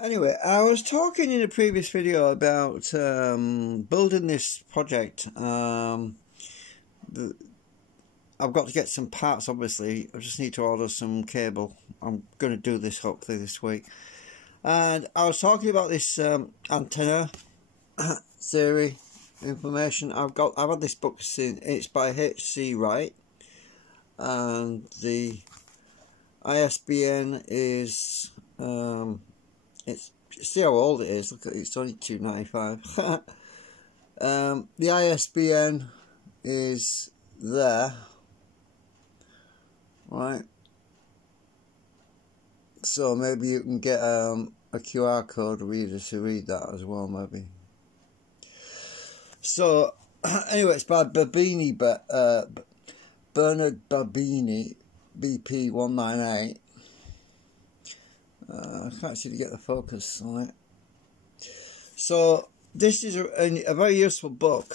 Anyway, I was talking in a previous video about building this project. I've got to get some parts, obviously. I just need to order some cable. I'm going to do this hopefully this week. And I was talking about this antenna theory information. I've had this book since. It's by H.C. Wright, and the ISBN is see how old it is. Look at it, it's only $2.95. The ISBN is there, right? So maybe you can get a QR code reader to read that as well, maybe. So anyway, it's by Babini, Bernard Babini, BP198. I can't seem to get the focus on it. So this is a very useful book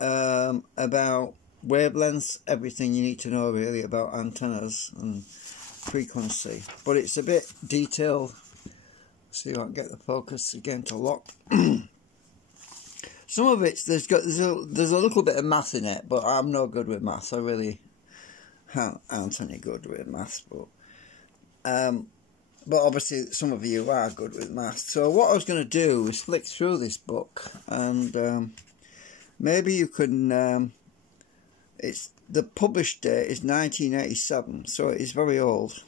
about wavelengths, everything you need to know really about antennas and frequency. But it's a bit detailed. See if I can get the focus again to lock. Some of it there's a little bit of math in it, but I'm no good with math. I really aren't any good with math, but obviously some of you are good with maths. So what I was going to do is flick through this book, and maybe you can. The published date is 1987, so it is very old.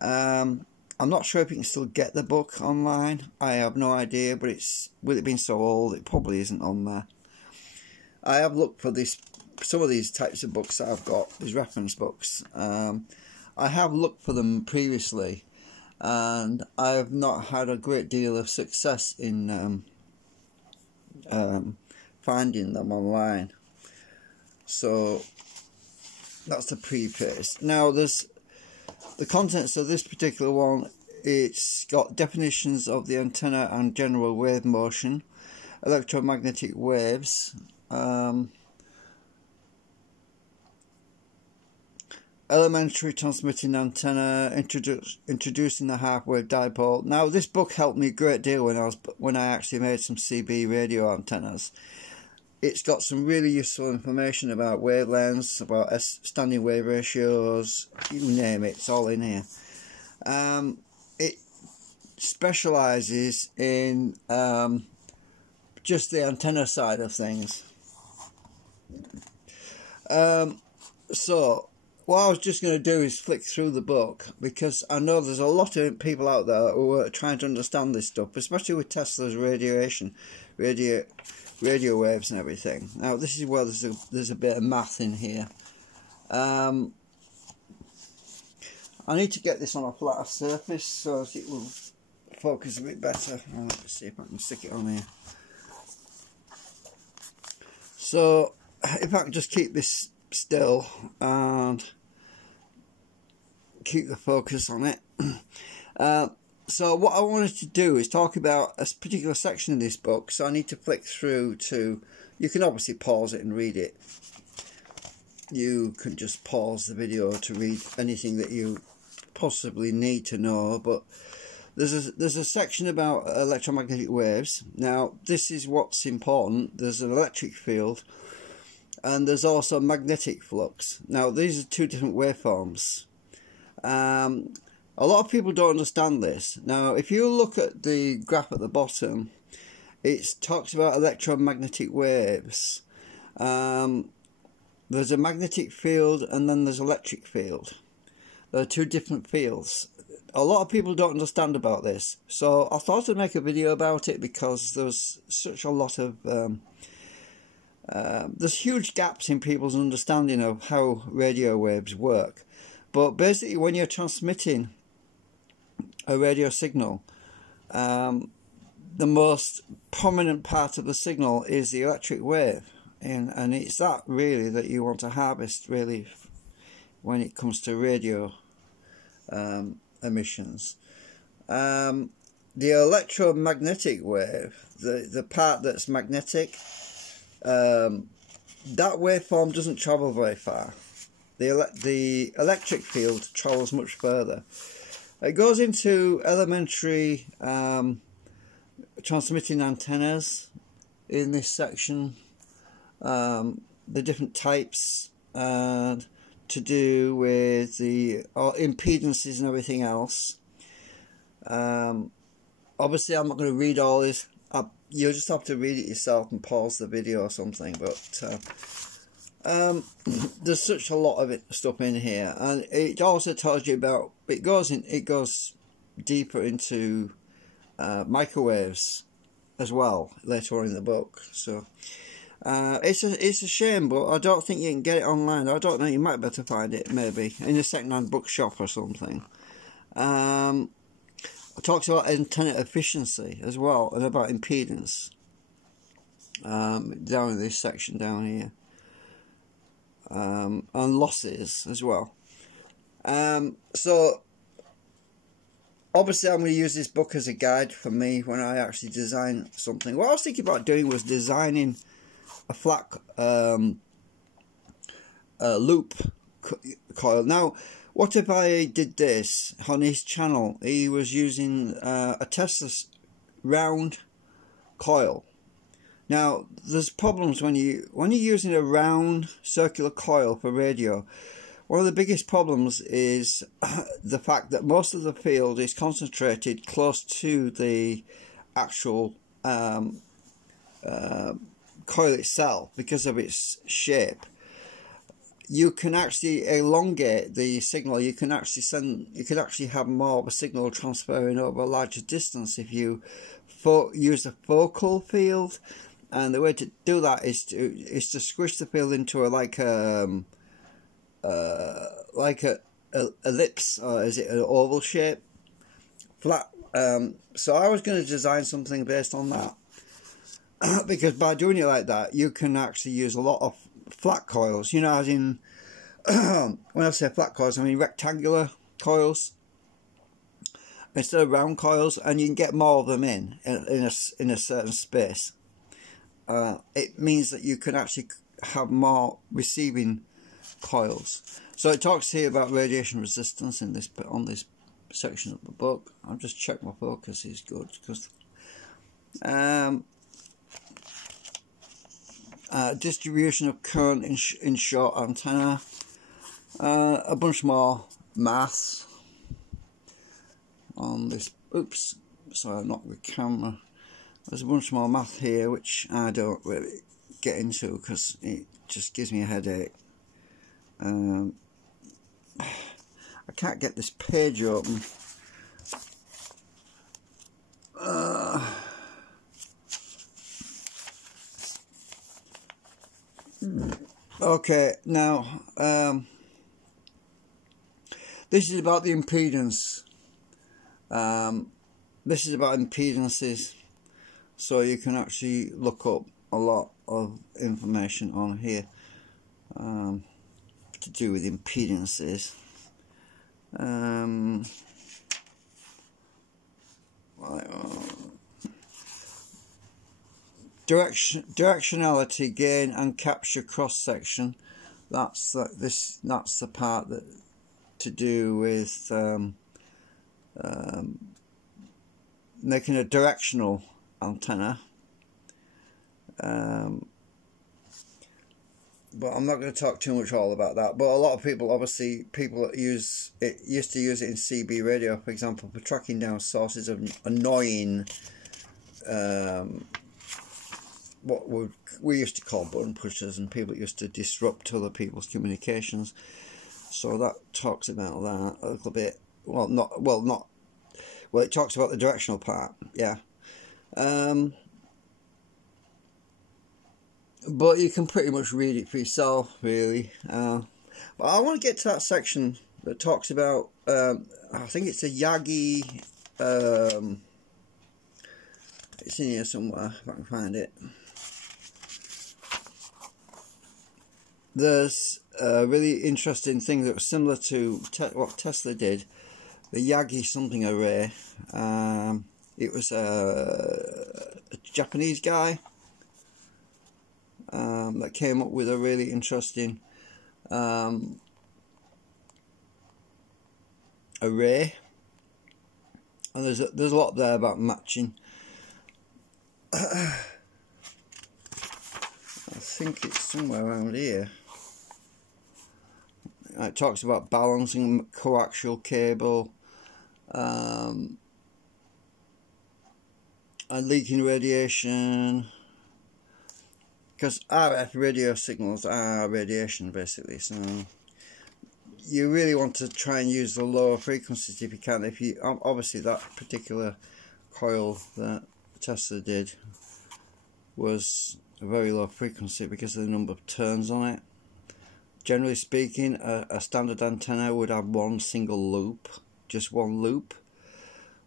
I'm not sure if you can still get the book online. I have no idea, but with it being so old, it probably isn't on there. I have looked for some of these types of books that I've got, these reference books. I have looked for them previously, and I have not had a great deal of success in finding them online. So that's the preface. Now there's the contents of this particular one. It's got definitions of the antenna and general wave motion, electromagnetic waves, elementary transmitting antenna, introducing the half-wave dipole. Now this book helped me a great deal when I actually made some CB radio antennas. It's got some really useful information about wavelengths, about standing wave ratios, you name it, it's all in here. It specialises in just the antenna side of things. So what I was just going to do is flick through the book, because I know there's a lot of people out there who are trying to understand this stuff, especially with Tesla's radio waves and everything. Now this is where there's a bit of math in here. I need to get this on a flatter surface so it will focus a bit better. Let's see if I can stick it on here. So if I can just keep this still and keep the focus on it. So what I wanted to do is talk about a particular section of this book, so I need to flick through to, you can obviously pause it and read it. You can just pause the video to read anything that you possibly need to know, but there's a section about electromagnetic waves. Now this is what's important. There's an electric field and there's also magnetic flux. Now these are two different waveforms. A lot of people don't understand this. Now, if you look at the graph at the bottom, it talks about electromagnetic waves. There's a magnetic field and then there's electric field. There are two different fields. A lot of people don't understand about this. So I thought I'd make a video about it because there's such a lot of... there's huge gaps in people's understanding of how radio waves work. But basically when you're transmitting a radio signal, the most prominent part of the signal is the electric wave, and it's that really that you want to harvest really when it comes to radio emissions. The electromagnetic wave, the part that's magnetic, that waveform doesn't travel very far. The electric field travels much further. It goes into elementary transmitting antennas in this section, the different types, to do with the impedances and everything else. Obviously I'm not going to read all this. You'll just have to read it yourself and pause the video or something, but there's such a lot of stuff in here, and it also tells you about, it goes deeper into microwaves as well later on in the book. So it's a shame, but I don't think you can get it online. I don't know, you might be able to find it maybe in a second-hand bookshop or something. It talks about antenna efficiency as well, and about impedance down in this section down here, and losses as well. So obviously I'm going to use this book as a guide for me when I actually design something. What I was thinking about doing was designing a flat loop coil. Now, what if I did this on his channel? He was using a Tesla round coil. Now, there's problems when you're using a round circular coil for radio. One of the biggest problems is the fact that most of the field is concentrated close to the actual coil itself because of its shape. You can actually elongate the signal. You can actually have more of a signal transferring over a larger distance if you use a focal field. And the way to do that is to squish the field into like a ellipse, or is it an oval shape, flat. So I was going to design something based on that, because by doing it like that, you can actually use a lot of flat coils, you know, as in when I say flat coils, I mean rectangular coils instead of round coils, and you can get more of them in a certain space. It means that you can actually have more receiving coils. So it talks here about radiation resistance in this, on this section of the book. I'll just check my focus is good, because distribution of current in short antenna, a bunch more maths on this. Oops, sorry, I knocked the camera. There's a bunch more math here which I don't really get into because it just gives me a headache. I can't get this page open. Okay, now this is about the impedance. This is about impedances, so you can actually look up a lot of information on here to do with impedances. Directionality, gain and capture cross section. That's the part that to do with making a directional antenna. But I'm not going to talk too much all about that. But a lot of people, obviously, people that used to use it in CB radio, for example, for tracking down sources of annoying, what we used to call button pushers, and people that used to disrupt other people's communications. So that talks about that a little bit. Well, it talks about the directional part, yeah. But you can pretty much read it for yourself, really. But I want to get to that section that talks about, I think it's a Yagi, it's in here somewhere, if I can find it. There's a really interesting thing that was similar to what Tesla did, the Yagi something array. It was a Japanese guy that came up with a really interesting array And there's a lot there about matching. I think it's somewhere around here. It talks about balancing coaxial cable, and leaking radiation, because RF radio signals are radiation basically. So you really want to try and use the lower frequencies if you can. If you obviously, that particular coil that Tesla did was a very low frequency because of the number of turns on it. Generally speaking, a standard antenna would have one single loop, just one loop.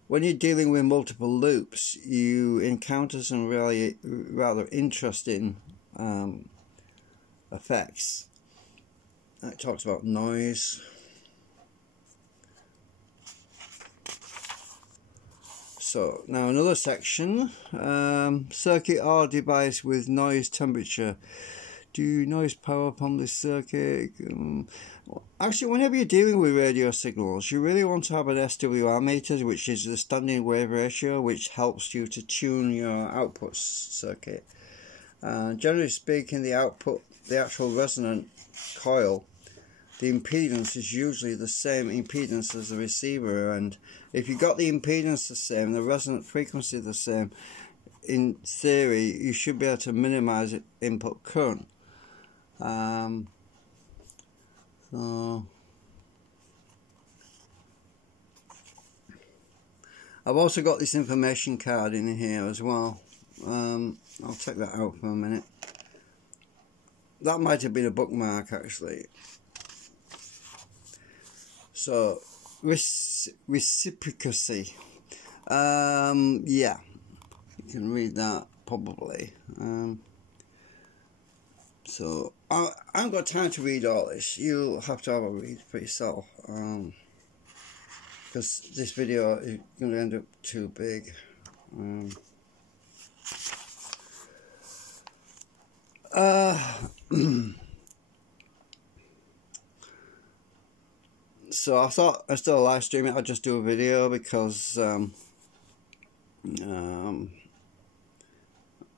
When you're dealing with multiple loops, you encounter some really rather interesting effects. It talks about noise. So now another section, circuit or device with noise temperature. Do noise power upon this circuit? Actually, whenever you're dealing with radio signals, you really want to have an SWR meter, which is the standing wave ratio, which helps you to tune your output circuit. Generally speaking, the actual resonant coil, the impedance is usually the same impedance as the receiver, and if you got the impedance the same, the resonant frequency the same, in theory, you should be able to minimize input current. So I've also got this information card in here as well. I'll check that out for a minute. That might have been a bookmark actually. So reciprocity. Yeah, you can read that probably. So I haven't got time to read all this. You'll have to have a read for yourself, because this video is going to end up too big. So I thought instead of live streaming, I'd just do a video because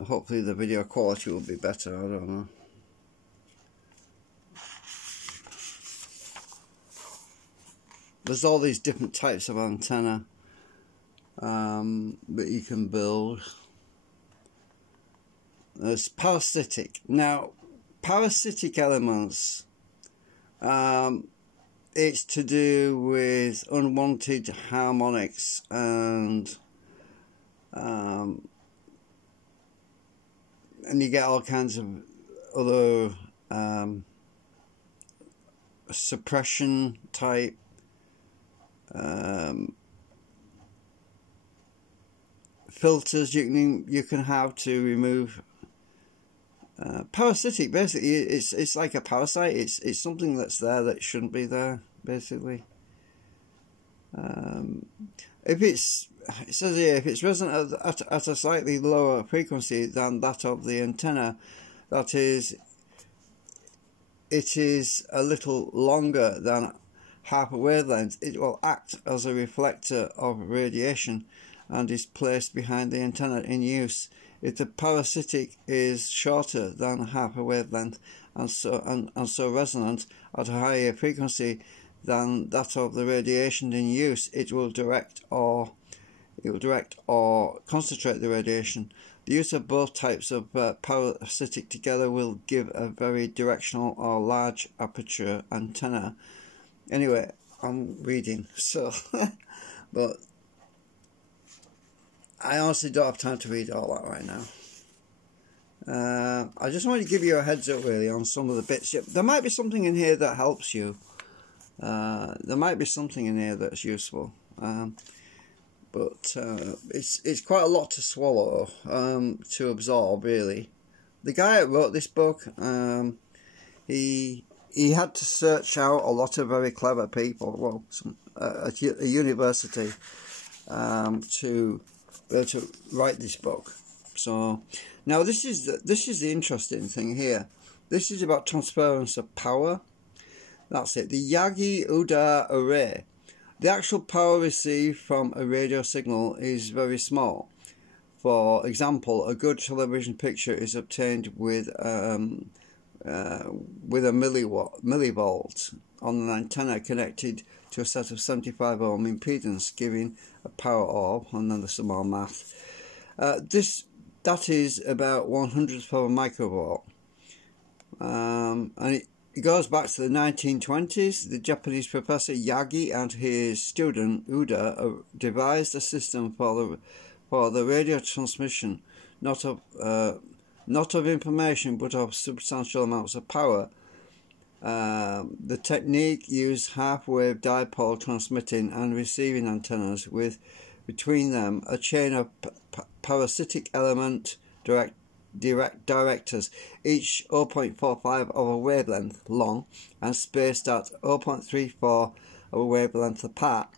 hopefully the video quality will be better. I don't know. There's all these different types of antenna that you can build. There's parasitic. Now, parasitic elements, it's to do with unwanted harmonics and you get all kinds of other suppression type filters you can have to remove parasitic. Basically, it's like a parasite. It's something that's there that shouldn't be there. Basically, if it says here, if it's resonant at a slightly lower frequency than that of the antenna, that is, it is a little longer than half a wavelength, it will act as a reflector of radiation and is placed behind the antenna in use. If the parasitic is shorter than half a wavelength and so resonant at a higher frequency than that of the radiation in use, it will direct or concentrate the radiation. The use of both types of parasitic together will give a very directional or large aperture antenna. Anyway, I'm reading, so but I honestly don't have time to read all that right now. I just wanted to give you a heads up really on some of the bits. There might be something in here that helps you. There might be something in here that's useful. But it's quite a lot to swallow, to absorb really. The guy that wrote this book, he had to search out a lot of very clever people, well, a university, to be able to write this book. So now this is the interesting thing here. This is about transference of power. That's it. The Yagi Uda array. The actual power received from a radio signal is very small. For example, a good television picture is obtained with a millivolt on an antenna connected to a set of 75 ohm impedance, giving a power of, and then there's some more math. That is about 1/100th of a microvolt, and it goes back to the 1920s. The Japanese professor Yagi and his student Uda devised a system for the radio transmission not of information but of substantial amounts of power. The technique used half-wave dipole transmitting and receiving antennas with between them a chain of parasitic element directors, each 0.45 of a wavelength long and spaced at 0.34 of a wavelength apart.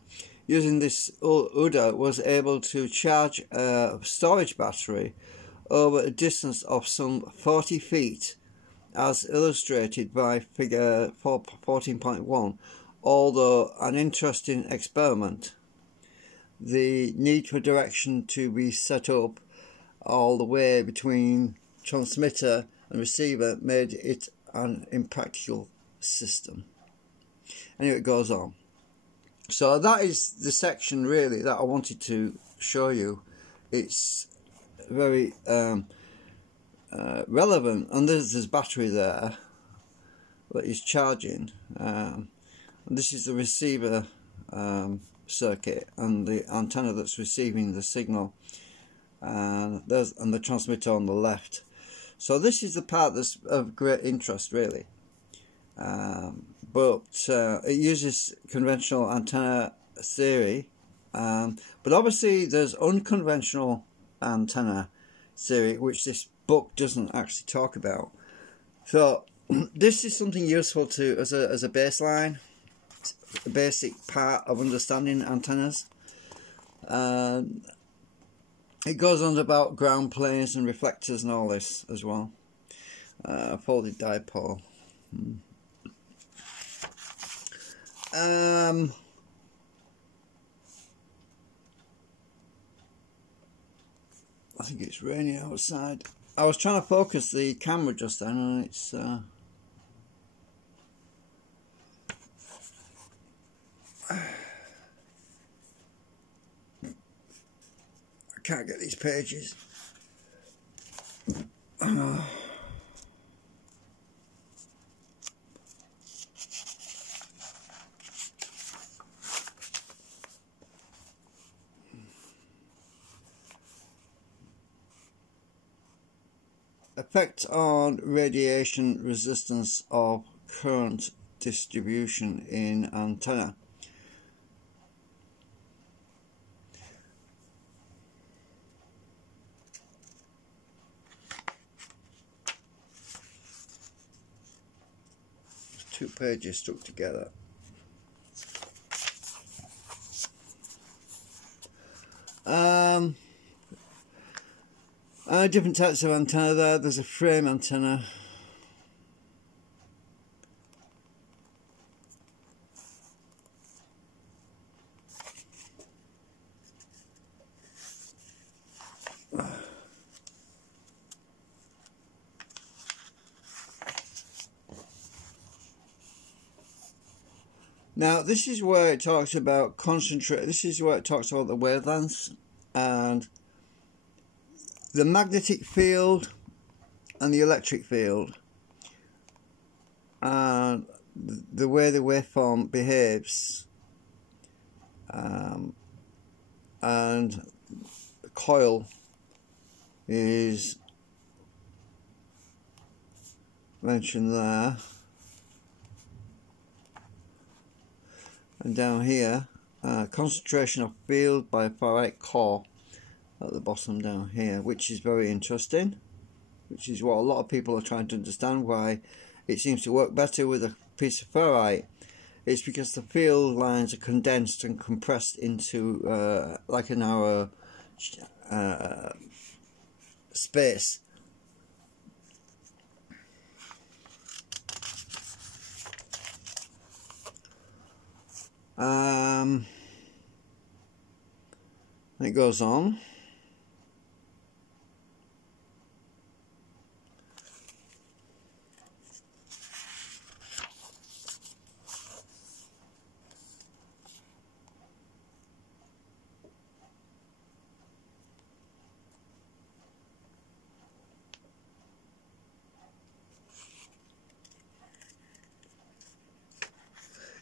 Using this, Uda was able to charge a storage battery over a distance of some 40 feet, as illustrated by figure 14.1, although an interesting experiment. The need for direction to be set up all the way between transmitter and receiver made it an impractical system. Anyway, it goes on. So that is the section really that I wanted to show you. It's very relevant, and there's battery there that is charging, and this is the receiver circuit and the antenna that's receiving the signal, and the transmitter on the left. So this is the part that's of great interest really, but it uses conventional antenna theory, but obviously there's unconventional antenna theory which this book doesn't actually talk about. So this is something useful to as a baseline, a basic part of understanding antennas. It goes on about ground planes and reflectors and all this as well. Folded dipole. I think it's raining outside. I was trying to focus the camera just then, and it's I can't get these pages. Effect on radiation resistance of current distribution in antenna. Two pages stuck together. Different types of antenna there. There's a frame antenna. Now this is where it talks about concentrate. This is where it talks about the wavelengths and the magnetic field and the electric field, and the way the waveform behaves, and the coil is mentioned there, and down here concentration of field by a ferrite core at the bottom down here, which is very interesting, which is what a lot of people are trying to understand, why it seems to work better with a piece of ferrite. It's because the field lines are condensed and compressed into like a narrow space. It goes on.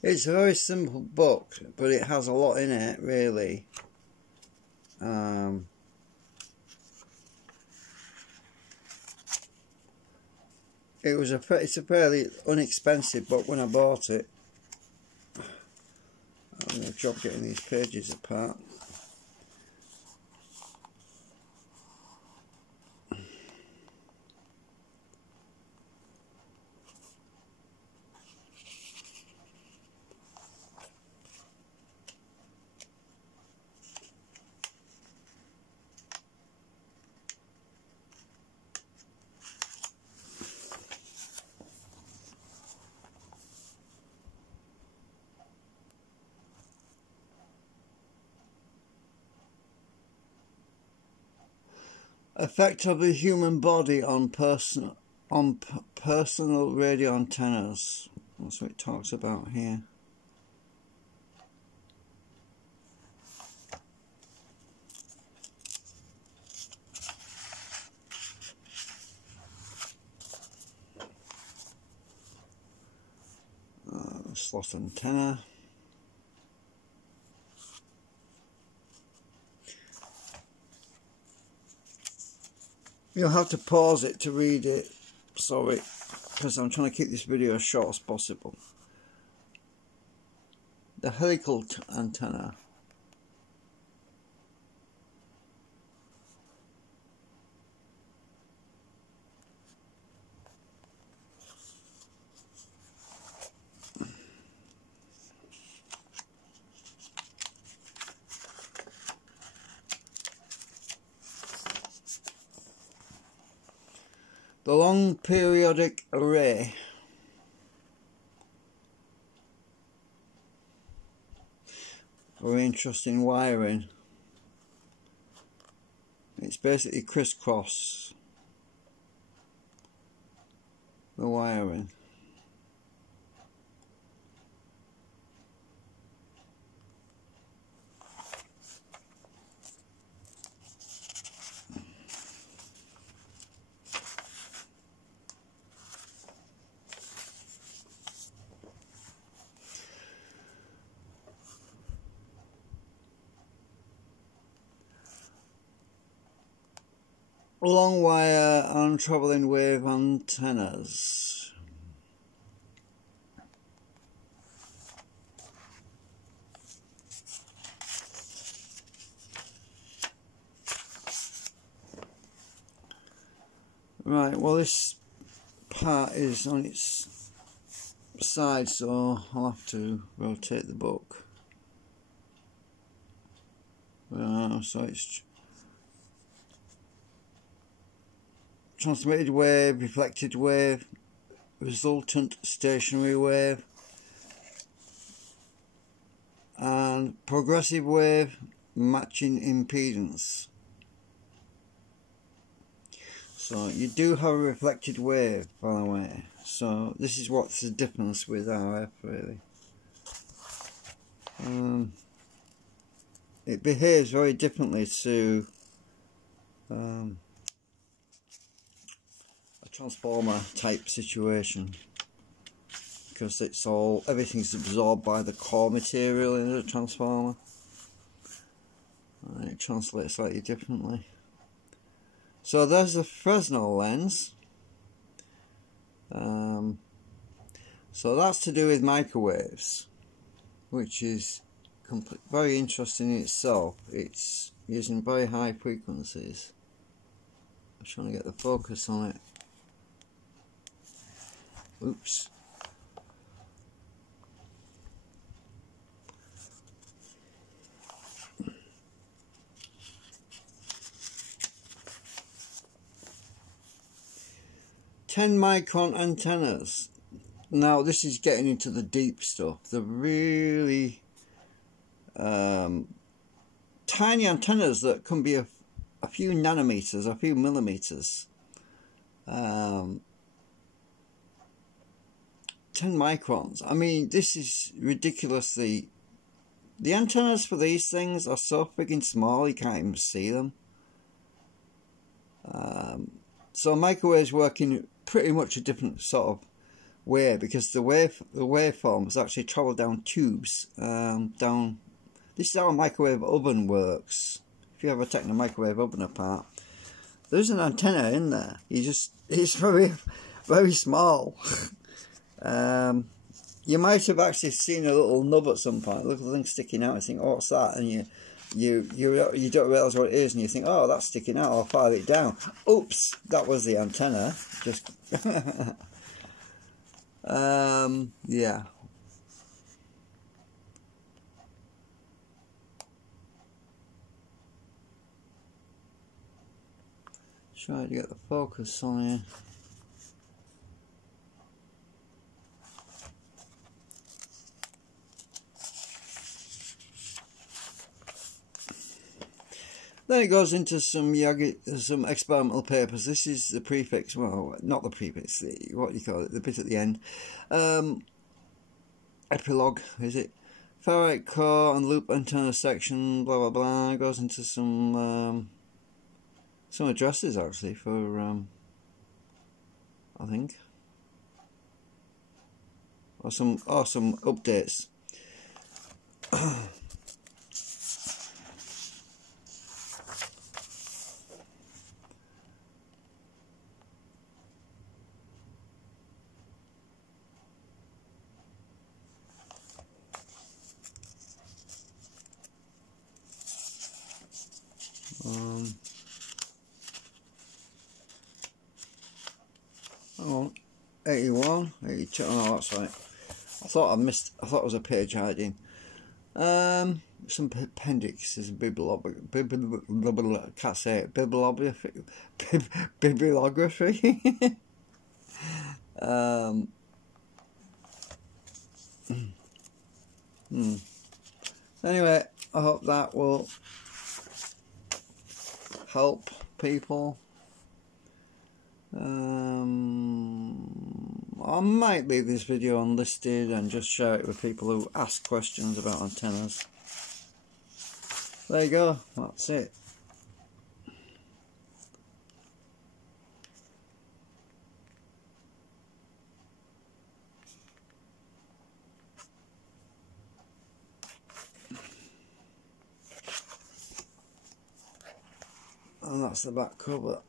It's a very simple book, but it has a lot in it, really. It's a fairly inexpensive book when I bought it. I'm having a job getting these pages apart. Effect of the human body on personal radio antennas. That's what it talks about here. Slot antenna. You'll have to pause it to read it, sorry, because I'm trying to keep this video as short as possible. The helical antenna. The long periodic array. Very interesting wiring. It's basically crisscross the wiring. Long wire and travelling wave antennas. Right, well this part is on its side, so I'll have to rotate the book. So it's transmitted wave, reflected wave, resultant stationary wave, and progressive wave matching impedance. So you do have a reflected wave, by the way. So this is what's the difference with RF, really. It behaves very differently to a transformer type situation, because everything's absorbed by the core material in a transformer, and it translates slightly differently. So there's a Fresnel lens. So that's to do with microwaves, which is very interesting in itself. It's using very high frequencies. I'm trying to get the focus on it. Oops. (10-micron antennas). Now this is getting into the deep stuff, the really tiny antennas that can be a few nanometers, a few millimeters. 10 microns. I mean, this is ridiculously... The antennas for these things are so freaking small you can't even see them. So microwaves work in pretty much a different sort of way, because the waveforms actually travel down tubes. This is how a microwave oven works. If you ever taken a microwave oven apart, there's an antenna in there. It's very, very small. You might have actually seen a little nub at some point, a little thing sticking out. You think, oh, what's that? And you don't realise what it is, and you think, oh, that's sticking out. I'll file it down. Oops, that was the antenna. Just yeah. Try to get the focus on here. Then it goes into some experimental papers. This is the prefix, well, not the prefix, what do you call it, the bit at the end. Epilogue, is it? Ferrite core and loop antenna section, blah blah blah. It goes into some addresses actually for, I think. Or some updates. Oh, 81, 82, oh, that's right. I thought it was a page hiding. Some appendixes, can't say it, bibliography. Anyway, I hope that will help people. I might leave this video unlisted and just share it with people who ask questions about antennas. There you go, that's it. And that's the back cover.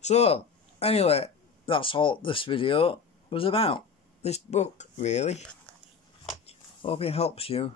So, anyway, that's all this video was about. This book, really. Hope it helps you.